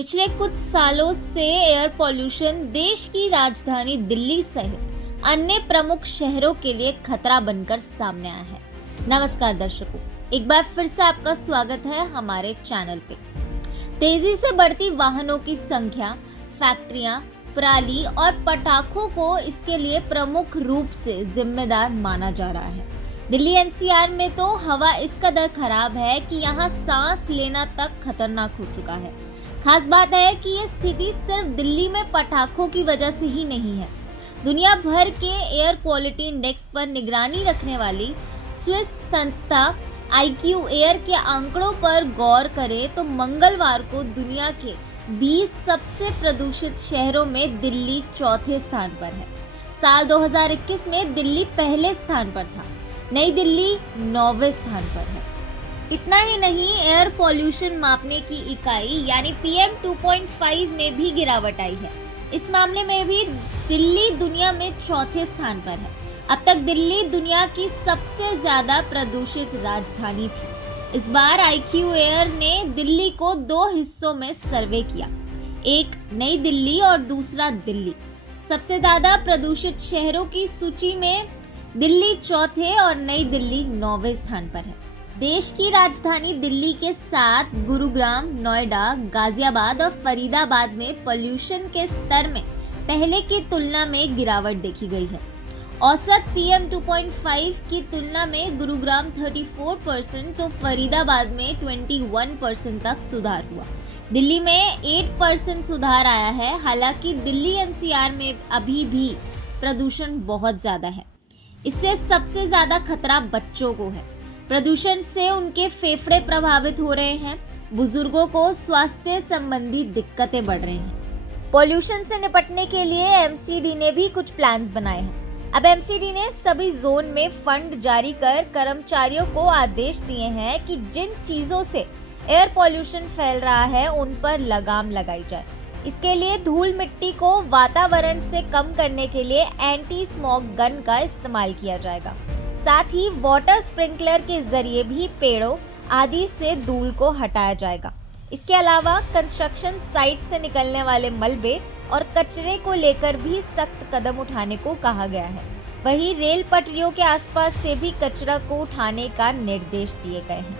पिछले कुछ सालों से एयर पॉल्यूशन देश की राजधानी दिल्ली सहित अन्य प्रमुख शहरों के लिए खतरा बनकर सामने आया है। नमस्कार दर्शकों, एक बार फिर से आपका स्वागत है हमारे चैनल पे। तेजी से बढ़ती वाहनों की संख्या, फैक्ट्रियां, पराली और पटाखों को इसके लिए प्रमुख रूप से जिम्मेदार माना जा रहा है। दिल्ली एनसीआर में तो हवा इस कदर खराब है कि यहाँ सांस लेना तक खतरनाक हो चुका है। खास बात है कि ये स्थिति सिर्फ दिल्ली में पटाखों की वजह से ही नहीं है। दुनिया भर के एयर क्वालिटी इंडेक्स पर निगरानी रखने वाली स्विस संस्था IQ एयर के आंकड़ों पर गौर करें तो मंगलवार को दुनिया के 20 सबसे प्रदूषित शहरों में दिल्ली चौथे स्थान पर है। साल 2021 में दिल्ली पहले स्थान पर था, नई दिल्ली 9वें स्थान पर है। इतना ही नहीं, एयर पॉल्यूशन मापने की इकाई यानी PM 2.5 में भी गिरावट आई है। इस मामले में भी दिल्ली दुनिया में चौथे स्थान पर है। अब तक दिल्ली दुनिया की सबसे ज्यादा प्रदूषित राजधानी थी। इस बार IQ एयर ने दिल्ली को दो हिस्सों में सर्वे किया, एक नई दिल्ली और दूसरा दिल्ली। सबसे ज्यादा प्रदूषित शहरों की सूची में दिल्ली चौथे और नई दिल्ली 9वें स्थान पर है। देश की राजधानी दिल्ली के साथ गुरुग्राम, नोएडा, गाजियाबाद और फरीदाबाद में पॉल्यूशन के स्तर में पहले की तुलना में गिरावट देखी गई है। औसत PM 2.5 की तुलना में गुरुग्राम 34% तो फरीदाबाद में 21% तक सुधार हुआ। दिल्ली में 8% सुधार आया है। हालांकि दिल्ली NCR में अभी भी प्रदूषण बहुत ज्यादा है। इससे सबसे ज्यादा खतरा बच्चों को है। प्रदूषण से उनके फेफड़े प्रभावित हो रहे हैं। बुजुर्गों को स्वास्थ्य संबंधी दिक्कतें बढ़ रही हैं। पॉल्यूशन से निपटने के लिए MCD ने भी कुछ प्लान्स बनाए हैं। अब MCD ने सभी जोन में फंड जारी कर कर्मचारियों को आदेश दिए हैं कि जिन चीजों से एयर पॉल्यूशन फैल रहा है उन पर लगाम लगाई जाए। इसके लिए धूल मिट्टी को वातावरण से कम करने के लिए एंटी स्मॉग गन का इस्तेमाल किया जाएगा। साथ ही वाटर स्प्रिंकलर के जरिए भी पेड़ों आदि से धूल को हटाया जाएगा। इसके अलावा कंस्ट्रक्शन साइट से निकलने वाले मलबे और कचरे को लेकर भी सख्त कदम उठाने को कहा गया है। वहीं रेल पटरियों के आसपास से भी कचरा को उठाने का निर्देश दिए गए हैं।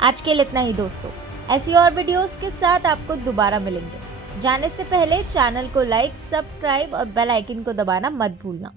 आज के लिए इतना ही दोस्तों। ऐसी और वीडियोस के साथ आपको दोबारा मिलेंगे। जाने से पहले चैनल को लाइक, सब्सक्राइब और बेल आइकन को दबाना मत भूलना।